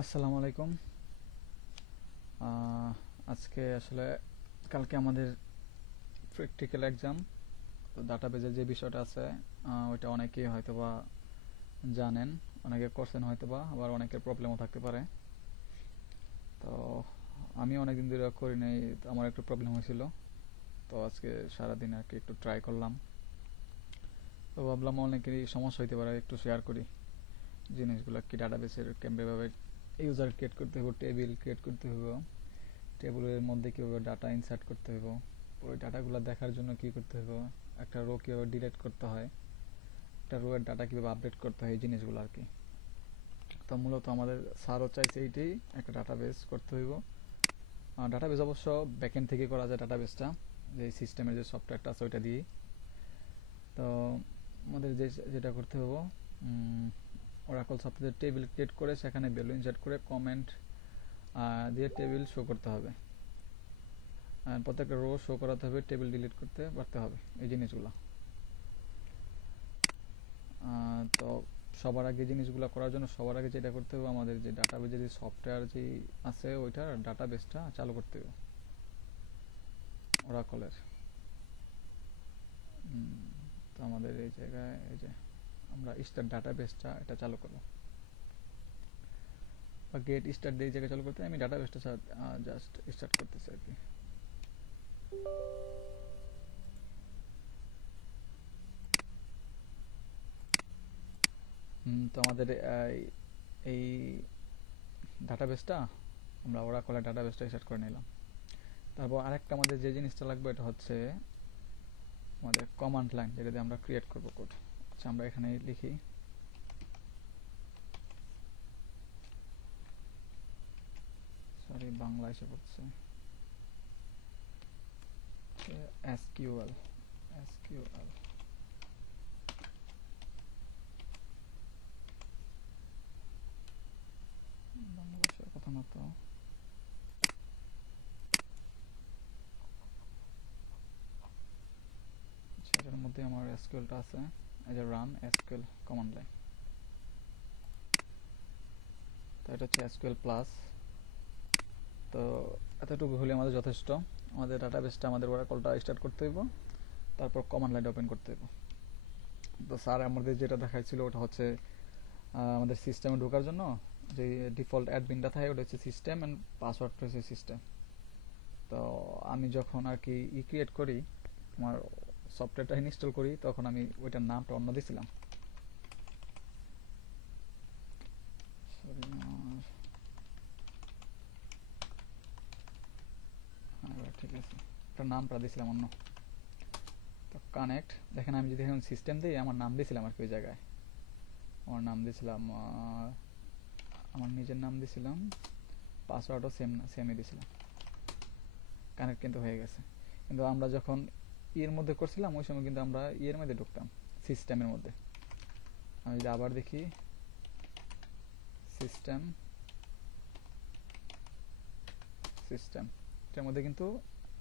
আসসালামু আলাইকুম। আজকে আসলে কালকে আমাদের প্র্যাকটিক্যাল এক্সাম। তো ডাটাবেজের যে বিষয়টা আছে ওইটা অনেকেই হয়তোবা জানেন, অনেকে করছেন হয়তোবা, আবার অনেকের প্রবলেমও থাকতে পারে। তো আমি অনেকদিন ধরে করি নাই, তো আমার একটু প্রবলেম হয়েছিল। তো আজকে সারাদিন আর কি একটু ট্রাই করলাম। তো ভাবলাম অনেকেরই সমস্যা হইতে পারে, একটু শেয়ার করি জিনিসগুলো, কি ডাটাবেসের কেমভাবে ইউজার ক্রিয়েট করতে হবে, টেবিল ক্রিয়েট করতে হবে, টেবিলের মধ্যে কীভাবে ডাটা ইনসার্ট করতে হবে, ওই ডাটাগুলো দেখার জন্য কী করতে হবে, একটা রো কীভাবে ডিলিট করতে হয়, একটা রো এর ডাটা কীভাবে আপডেট করতে হয়, এই জিনিসগুলো আর কি। তো মূলত আমাদের স্যারও চাইছে এইটাই, একটা ডাটাবেস করতে হইব। ডাটাবেস অবশ্য ব্যাকএন্ড থেকে করা যায় ডাটাবেসটা, যে সিস্টেমের যে সফটওয়্যারটা আছে ওইটা দিয়েই। তো আমাদের যেটা করতে হবে, ওরাকল সফটওয়্যার টেবিল ক্রিয়েট করে সেখানে ভ্যালু ইনসার্ট করে কমেন্ট দিয়ে টেবিল শো করতে হবে। প্রত্যেকটা রো শো করাতে হবে, টেবিল ডিলিট করতে পারতে হবে, এই জিনিসগুলো। তো সবার আগে জিনিসগুলো করার জন্য সবার আগে যেটা করতে হবে, আমাদের যে ডাটাবেজের যে সফটওয়্যার যে আছে ওইটার ডাটাবেসটা চালু করতে হবে ওরাকলের। তো আমাদের এই জায়গায় এই যে আমরা স্টার ডাটাবেসটা এটা চালু করব, বা গেট স্টার দিয়ে জায়গায় চালু করতে আমি ডাটাবেসটা জাস্ট স্টার্ট করতেছি আর কি। তো আমাদের এই ডাটাবেসটা আমরা ওরাকলের ডাটাবেসটা স্টার্ট করে নিলাম। তারপর আরেকটা আমাদের যে জিনিসটা লাগবে এটা হচ্ছে আমাদের কমান্ড লাইন, যেটা দিয়ে আমরা ক্রিয়েট করব কোড। আচ্ছা, আমরা এখানে লিখি, সরি বাংলা এসে পড়ছে, এসকিউএল। এসকিউএল বাংলা ভাষার কথা না তো। আচ্ছা, এটার মধ্যে আমার এসকিউএলটা আছে, এই যে রান এসকিউএল কমান্ড লাইন। তো এটা হচ্ছে এসকিউএল প্লাস। তো এতটুকু হলে আমাদের যথেষ্ট। আমাদের ডাটাবেসটা আমাদের ওরাকলটা স্টার্ট করতে হইব, তারপর কমান্ড লাইন ওপেন করতে হইব। তো স্যার আমাদের যেটা দেখাইছিল ওটা হচ্ছে আমাদের সিস্টেমে ঢোকার জন্য যে ডিফল্ট অ্যাডমিনটা থাকে ওটা হচ্ছে সিস্টেম অ্যান্ড পাসওয়ার্ডটা হচ্ছে সিস্টেম। তো আমি যখন আর কি ক্রিয়েট করি, আমার সফটওয়্যারটা ইনস্টল করি, তখন আমি ওইটার নামটা অন্য দিয়েছিলাম। ঠিক আছে, ওটার নামটা দিয়েছিলাম অন্য। তো কানেক্ট, দেখেন আমি যদি এখন সিস্টেম দিই, আমার নাম দিয়েছিলাম আর কি ওই জায়গায়। আমার নাম দিয়েছিলাম, আমার নিজের নাম দিয়েছিলাম, পাসওয়ার্ডও সেমই দিয়েছিলাম। কানেক্ট কিন্তু হয়ে গেছে। কিন্তু আমরা যখন ইয়ের মধ্যে করছিলাম ওই সময় কিন্তু আমরা ইয়ের মধ্যে ঢুকতাম, সিস্টেমের মধ্যে। আমি যদি আবার দেখি, সিস্টেম সিস্টেম এটার মধ্যে কিন্তু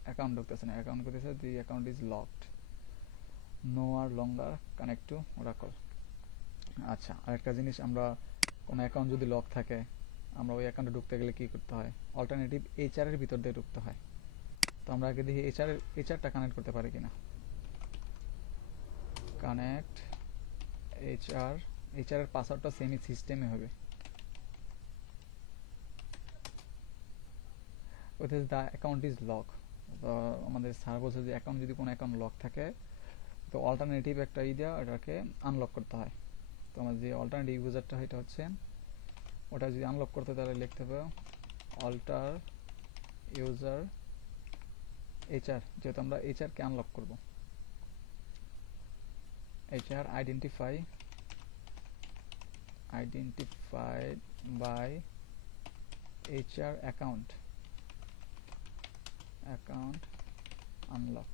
অ্যাকাউন্ট ঢুকতেছে না, অ্যাকাউন্ট করতেছে the account is locked, no আর লঙ্গার কানেক্ট টু ওরাকল। আচ্ছা, আরেকটা জিনিস, আমরা কোনো অ্যাকাউন্ট যদি লক থাকে, আমরা ওই অ্যাকাউন্টে ঢুকতে গেলে কি করতে হয়, অল্টারনেটিভ এইচআর এর ভিতর দিয়ে ঢুকতে হয়। তো আমরা আগে দেখি এইচআরটা কানেক্ট করতে পারি কিনা। কানেক্ট এইচআর, এইচআর এর পাসওয়ার্ডটা সেমই সিস্টেমে হবে, ওইটা দ্য অ্যাকাউন্ট ইজ লক। তো আমাদের স্যার বলছে যে অ্যাকাউন্ট যদি কোনো অ্যাকাউন্ট লক থাকে, তো অল্টারনেটিভ একটা দেওয়া ওটাকে আনলক করতে হয়। তো আমাদের যে অল্টারনেটিভ ইউজারটা এটা হচ্ছে, ওটা যদি আনলক করতে তাহলে লিখতে হবে অল্টার ইউজার এইচআর, যেহেতু আমরা এইচআরকে আনলক করব। HR identified by HR account unlock.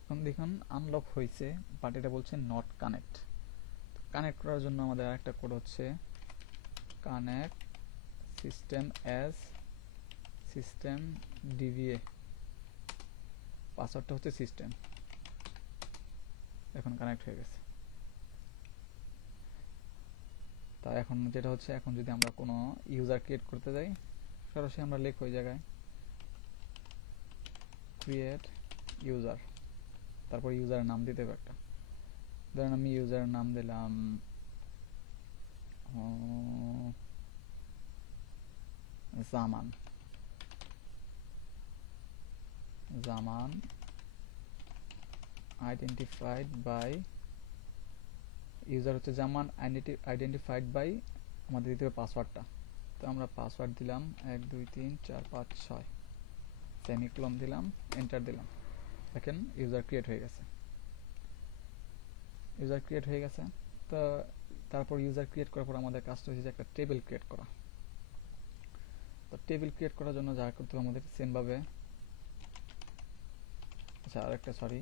এখন দেখুন আনলক হয়েছে, বাট এটা বলছে নট কানেক্ট। কানেক্ট করার জন্য আমাদের আরেকটা কোড হচ্ছে কানেক্ট সিস্টেম অ্যাজ সিস্টেম ডিভিএ, পাসওয়ার্ডটা হচ্ছে সিস্টেম। এখন কানেক্ট হয়ে গেছে। তা এখন যেটা হচ্ছে, এখন যদি আমরা কোনো ইউজার ক্রিয়েট করতে যাই, সরাসরি আমরা লিখব ওই জায়গায় ক্রিয়েট ইউজার, তারপর ইউজারের নাম দিতে হবে একটা। ধরেন আমি ইউজারের নাম দিলাম জামান, জামান আইডেন্টিফাইড বাই, ইউজার হচ্ছে জামান আইডেন্টিফাইড বাই, আমাদের দিতে হবে পাসওয়ার্ডটা। তো আমরা পাসওয়ার্ড দিলাম 1 2 3 4 5 6, সেমিকোলন দিলাম, এন্টার দিলাম। দেখেন ইউজার ক্রিয়েট হয়ে গেছে, ইউজার ক্রিয়েট হয়ে গেছে। তো তারপর ইউজার ক্রিয়েট করার পর আমাদের কাজটা হচ্ছে একটা টেবিল ক্রিয়েট করা। তো টেবিল ক্রিয়েট করার জন্য যা করতে হবে আমাদের সেমভাবে, আচ্ছা আরেকটা সরি,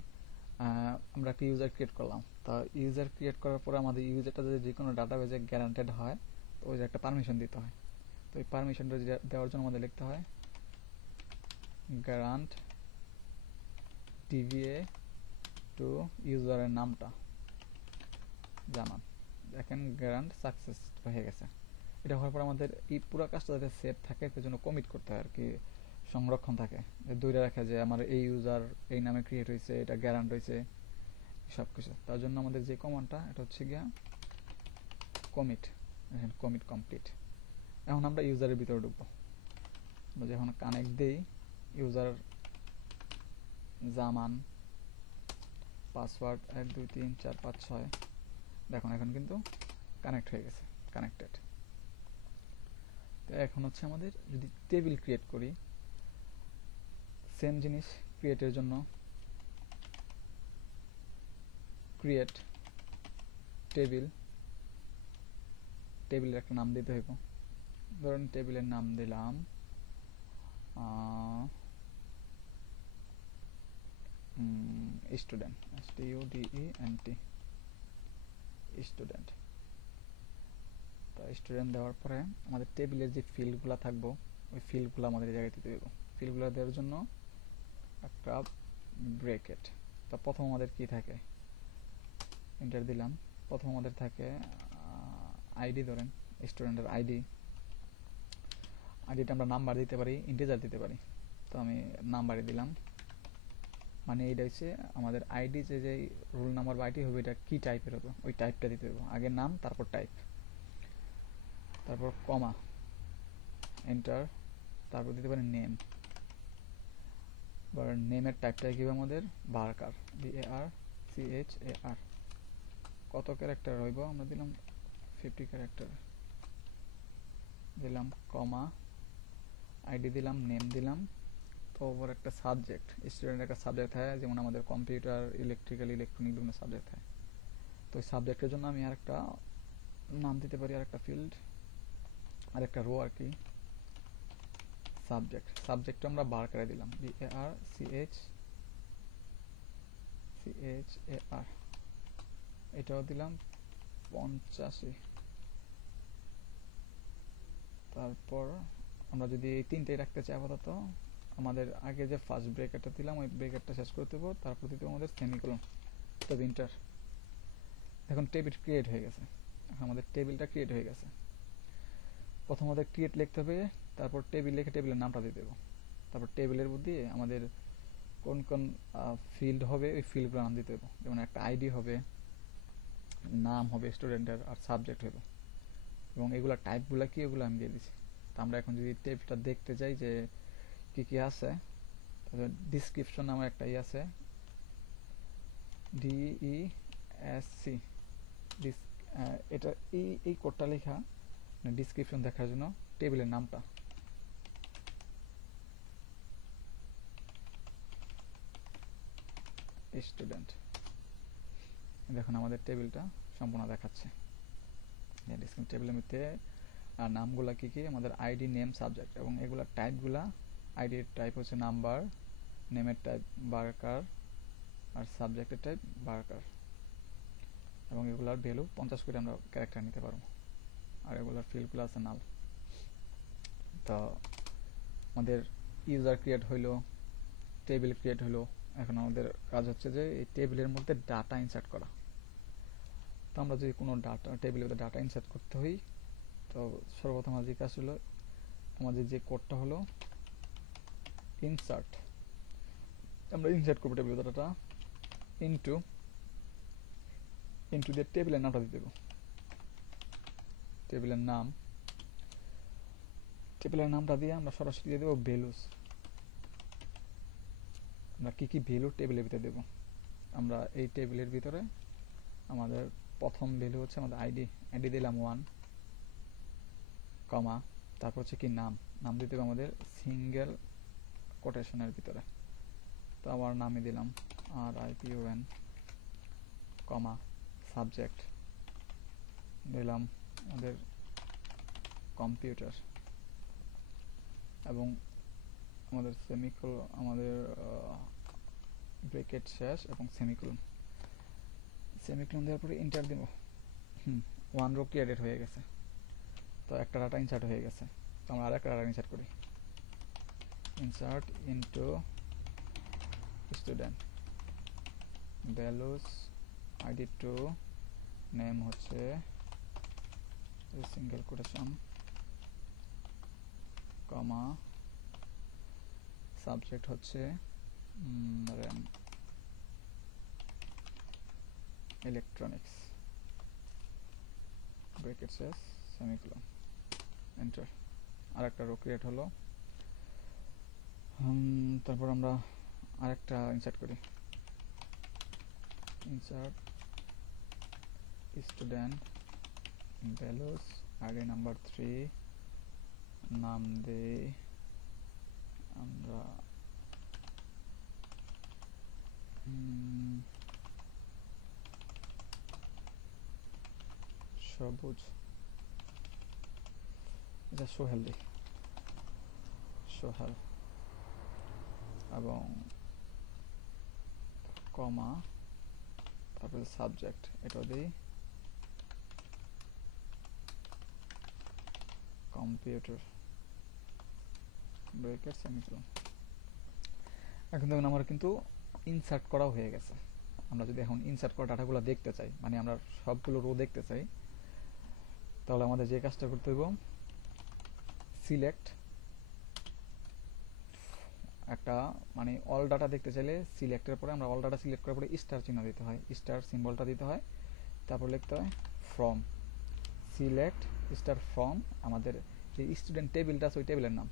আমরা একটা ইউজার ক্রিয়েট করলাম। তা ইউজার ক্রিয়েট করার পরে আমাদের ইউজারটা যদি যে কোনো ডাটাবেজে গ্যারান্টেড হয়, তো ওই যে একটা পারমিশন দিতে হয়। তো এই পারমিশনটা দেওয়ার জন্য আমাদের লিখতে হয় গ্যারান্ট ডিভিএ টু ইউজারের নামটা জানান। দেখেন গ্যারান্ট সাকসেস হয়ে গেছে। এটা হওয়ার পর আমাদের এই পুরো কাজটা যাতে সেভ থাকে এর জন্য কমিট করতে হয় আর কি, সংরক্ষণ থাকে, ধরে রাখা যে আমার এই ইউজার এই নামে ক্রিয়েট হয়েছে, এটা গ্যারান্ট হয়েছে, সব কিছু। তার জন্য আমাদের যে কমান্ডটা, এটা হচ্ছে গিয়া কমিট। দেখেন কমিট কমপ্লিট। এখন আমরা ইউজারের ভিতরে ঢুকবো। আমরা যখন কানেক্ট দিই, ইউজার জামান, পাসওয়ার্ড 1 2 3 4 5 6, দেখুন এখন কিন্তু কানেক্ট হয়ে গেছে, কানেক্টেড। তো এখন হচ্ছে আমাদের যদি টেবিল ক্রিয়েট করি, সেম জিনিস ক্রিয়েটের জন্য ক্রিয়েট টেবিল, টেবিলের একটা নাম দিতে হইব। ধরুন টেবিলের নাম দিলাম স্টুডেন্ট, STUDENT, স্টুডেন্ট। তো স্টুডেন্ট দেওয়ার পরে আমাদের টেবিলের যে ফিল্ডগুলো থাকবো, ওই ফিল্ডগুলো আমাদের এই জায়গায় দিতে হইব। ফিল্ডগুলো দেওয়ার জন্য একটা ব্রেকেট। তো প্রথম আমাদের কি থাকে, এন্টার দিলাম। প্রথম আমাদের থাকে আইডি, ধরেন স্টুডেন্টের আইডিটা আমরা নাম্বার দিতে পারি, ইন্টিজার দিতে পারি। তো আমি নাম্বারই দিলাম, মানে এইটা হচ্ছে আমাদের আইডি, যে রোল নাম্বার বা আইডি হবে, এটা কি টাইপের হবে ওই টাইপটা দিতে হবে। আগে নাম, তারপর টাইপ, তারপর কমা, এন্টার, তারপর দিতে পারি নেম। এবার নেমের টাইপটা কি হবে আমাদের বারকার, BARCHAR। কত ক্যারেক্টার হইব, আমরা দিলাম 50 ক্যারেক্টার দিলাম, কমা, আইডি দিলাম, নেম দিলাম। তো ওপর একটা সাবজেক্ট, স্টুডেন্ট একটা সাবজেক্ট থাকে, যেমন আমাদের কম্পিউটার, ইলেকট্রিক্যাল, ইলেকট্রনিক বিভিন্ন সাবজেক্ট থাকে। তো ওই সাবজেক্টের জন্য আমি আরেকটা নাম দিতে পারি, আরেকটা ফিল্ড, আরেকটা রো আর কি, সাবজেক্ট। সাবজেক্টটা আমরা বার করে দিলাম, BARCHAR, এটাও দিলাম 85। তারপর আমরা যদি এই তিনটেই রাখতে চাই আপাতত, আমাদের আগে যে ফার্স্ট ব্রেকেটটা দিলাম ওই ব্রেকেটটা শেষ করে দেবো, তারপর দিতে আমাদের সেমিকোলন, তবে ইন্টার। এখন টেবিল ক্রিয়েট হয়ে গেছে, এখন আমাদের টেবিলটা ক্রিয়েট হয়ে গেছে। প্রথম আমাদের ক্রিয়েট লিখতে হবে, তারপর টেবিল লিখে টেবিলের নামটা দিয়ে দেবো। তারপর টেবিলের মধ্যে আমাদের কোন কোন ফিল্ড হবে ওই ফিল্ডগুলোর নাম দিতে হবে। যেমন একটা আইডি হবে, নাম হবে স্টুডেন্টের, আর সাবজেক্ট হবে, এবং এগুলো টাইপগুলো কি এগুলো আমি দিয়ে দিচ্ছি। তো আমরা এখন যদি টেবিলটা দেখতে চাই যে কি কি আছে, তাহলে ডিসক্রিপশন নামে একটা আছে, DESC, এটা এই কোডটা লেখা ডিসক্রিপশন দেখার জন্য টেবিলের নামটা। স্টুডেন্ট, দেখুন আমাদের টেবিলটা সম্পূর্ণ দেখাচ্ছে। টেবিলের মধ্যে নামগুলা কি কি, আমাদের আইডি, নেম, সাবজেক্ট, এবং এগুলা টাইপগুলা, আইডির টাইপ হচ্ছে নাম্বার, নেমের টাইপ বারকার, আর সাবজেক্টের টাইপ বারকার, এবং এগুলার ভ্যালু 50 করে আমরা ক্যারেক্টার নিতে পারবো। আর এগুলার ফিল্ডগুলো আছে নাল। তো আমাদের ইউজার ক্রিয়েট হইলো, টেবিল ক্রিয়েট হইলো। এখন আমাদের কাজ হচ্ছে যে এই টেবিলের মধ্যে ডাটা ইনসার্ট করা। তো আমরা যদি কোনো ডাটা টেবিলের ভিতরে ডাটা ইনসার্ট করতে হই, তো সর্বপ্রথম আমাদের কাজ হলো আমাদের যে কোডটা হলো ইনসার্ট। আমরা ইনসার্ট করবো টেবিলের ডাটা ইনটু দিয়ে টেবিলের নামটা দিয়ে দেবো। টেবিলের নামটা দিয়ে আমরা সরাসরি দিয়ে দেবো ভ্যালুস। আমরা কি ভ্যালু টেবিলের ভিতরে দেবো। আমরা এই টেবিলের ভিতরে আমাদের প্রথম ভ্যালু হচ্ছে আমাদের আইডি দিলাম 1, কমা তারপর হচ্ছে কি নাম দিতে হবে আমাদের সিঙ্গেল কোটেশনের ভিতরে। তো আমার নামে দিলাম RIPON, কমা সাবজেক্ট দিলাম আমাদের কম্পিউটার, এবং আমাদের আমাদের ব্রেকেট শেষ এবং সেমিকোলন দেওয়ার পরে এন্টার দেব। 1 রো ক্রিয়েটেড হয়ে গেছে। তো একটা ডাটা ইনসার্ট হয়ে গেছে। তো আমরা আরেকটা ডাটা ইনসার্ট করি। Insert into student, values ID2, name হচ্ছে সিঙ্গেল কোটেশন, কমা সাবজেক্ট হচ্ছে RAM ইলেকট্রনিক্স, ব্রেকেট শেষ সেমিকোলন, এন্টার। আরেকটা রো ক্রিয়েট হলো। তারপর আমরা আরেকটা ইনসার্ট করি। Insert student, values ID number 3, নাম দেই আমরা সবুজ, এটা সোহেল দিই, সোহেল, এবং কমা তারপরে সাবজেক্ট এটা দিই কম্পিউটার, ব্রেকেট সেমিকোলন। এখন দেখুন আমার কিন্তু ইনসার্ট করা হয়ে গেছে। আমরা যদি এখন ইনসার্ট করা ডাটাগুলো দেখতে চাই, মানে আমরা সবগুলো রো দেখতে চাই, তাহলে আমাদের যে কাজটা করতে হইব, সিলেক্ট একটা, মানে অল ডাটা দেখতে চাইলে সিলেক্টের পরে আমরা অল ডাটা সিলেক্ট করার পরে স্টার চিহ্ন দিতে হয়, স্টার সিম্বলটা দিতে হয়, তারপর লিখতে হয় ফ্রম, সিলেক্ট স্টার ফ্রম আমাদের যে স্টুডেন্ট টেবিলটা আছে ওই টেবিলের নাম,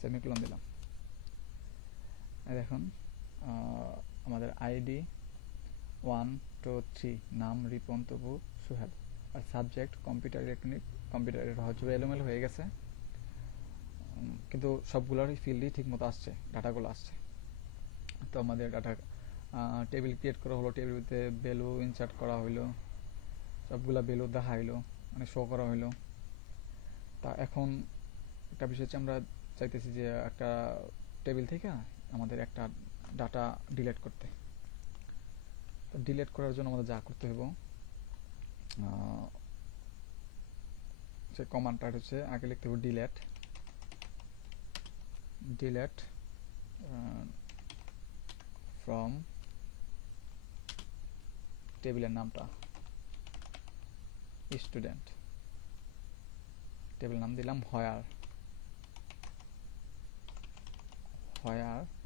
সেমিকোলন দিলাম। দেখুন আমাদের ID 1, 2, 3, নাম রিপন তবু সোহেল, আর সাবজেক্ট কম্পিউটার ইলেকট্রনিক, কম্পিউটার হচ্ছে এলোমেলো হয়ে গেছে, কিন্তু সবগুলোর ফিল্ডই ঠিক মতো আসছে, ডাটাগুলো আসছে। তো আমাদের ডাটা টেবিল ক্রিয়েট করা হলো, টেবিলতে ভ্যালু ইনসার্ট করা হইলো, সবগুলা ভ্যালু দেখা হইলো, মানে শো করা হইলো। তা এখন একটা বিষয় হচ্ছে আমরা চাইতেছি যে একটা টেবিল থেকে আমাদের একটা ডাটা ডিলিট করতে। তো ডিলিট করার জন্য আমাদের যা করতে হইব, যে কমান্ডটা হচ্ছে আগে লিখতে হবে ডিলিট ফ্রম টেবিলের নামটা স্টুডেন্ট, টেবিল নাম দিলাম হোয়ার,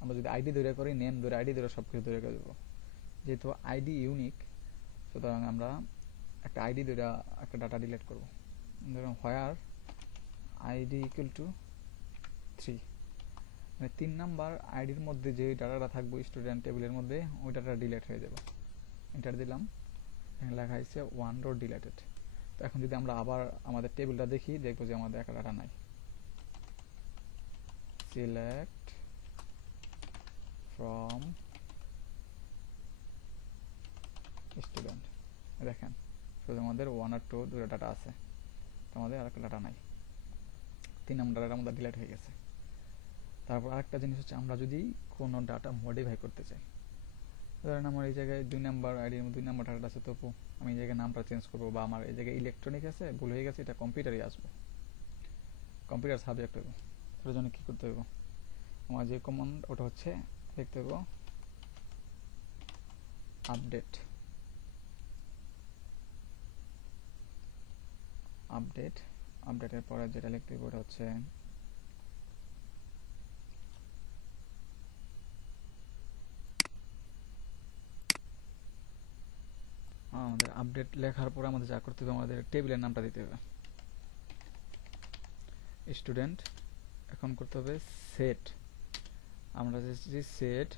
আমরা যদি আইডি ধরে করি, নেম ধরে আইডি ধরে সব কিছু ধরে করে দেবো। যেহেতু আইডি ইউনিক, সুতরাং আমরা একটা আইডি ধরে একটা ডাটা ডিলিট করবো। ধরুন হোয়ার আইডি ইকুয়াল টু 3, মানে 3 নাম্বার আইডির মধ্যে যে ডাটাটা থাকবে স্টুডেন্ট টেবিলের মধ্যে ওই ডাটা ডিলিট হয়ে যাবে। এন্টার দিলাম, এখানে লেখা হয়েছে 1 রো ডিলিটেড। তো এখন যদি আমরা আবার আমাদের টেবিলটা দেখি, দেখবো যে আমাদের একটা ডাটা নাই। সিলেক্ট ফ্রম স্টুডেন্ট, দেখেন শুধু আমাদের 1 আর 2 দুটো ডাটা আছে, তো আমাদের আর একটা ডাটা নাই, 3 নম্বর ডাটা আমাদের ডিলিট হয়ে গেছে। তারপর আরেকটা জিনিস হচ্ছে, আমরা যদি কোনো ডাটা মডিফাই করতে চাই, ধরেন আমার এই জায়গায় 2 নাম্বার আইডির মধ্যে 2 নাম্বার ডাটা আছে, তবু আমি এই জায়গায় নামটা চেঞ্জ করবো, বা আমার এই জায়গায় ইলেকট্রনিক আছে ভুল হয়ে গেছে, এটা কম্পিউটারই আসবো, কম্পিউটার সাবজেক্ট হইব। তার জন্য কী করতে হইব, আমার যে কমান্ড ওটা হচ্ছে লিখতে হইব আপডেট আপডেটের পরে যেটা লিখতে হবে ওটা হচ্ছে আমাদের আপডেট লেখার পরে আমাদের যা করতে হবে আমাদের টেবিলের নামটা দিতে হবে স্টুডেন্ট। এখন করতে হবে সেট, আমরা যে সেট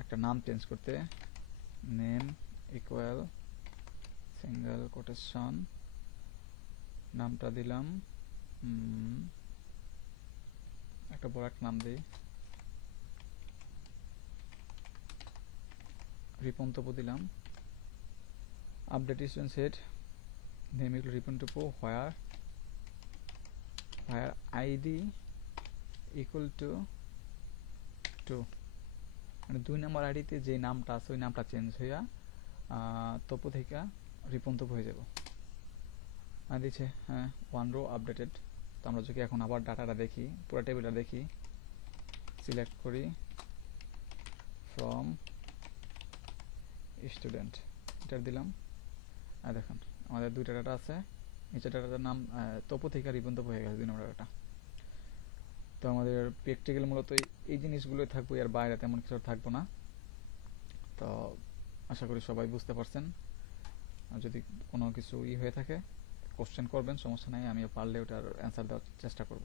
একটা নাম চেঞ্জ করতে, নেম ইকুয়াল সিঙ্গেল কোটেশন, নামটা দিলাম একটা বড় একটা নাম দিই রিপন্তপু দিলাম। Update student set name equal রিপন্তপু হোয়ার আইডি ইকুয়াল টু 2, মানে 2 নম্বর আইডিতে যে নামটা আছে ওই নামটা চেঞ্জ হইয়া তপু থেকে রিপন্তপু হয়ে যাব। আর দিচ্ছে হ্যাঁ 1 রো আপডেটেড। তো আমরা যদি এখন আবার ডাটাটা দেখি, পুরো টেবিলটা দেখি, সিলেক্ট করি ফ্রম স্টুডেন্ট, এটা দিলাম। আর দেখুন আমাদের দুইটা ডাটা আছে, নিচে ডাটাটার নাম তপু থেকে রিপন্তপু হয়ে গেছে 2 নম্বর ডাটা। তো আমাদের প্র্যাকটিক্যাল মূলত এই জিনিসগুলোই থাকবে, এর বাইরে তেমন কিছু থাকবো না। তো আশা করি সবাই বুঝতে পারছেন। আর যদি কোনো কিছু হয়ে থাকে কোশ্চেন করবেন, সমস্যা নাই, আমি পারলে ওটার অ্যান্সার দেওয়ার চেষ্টা করব।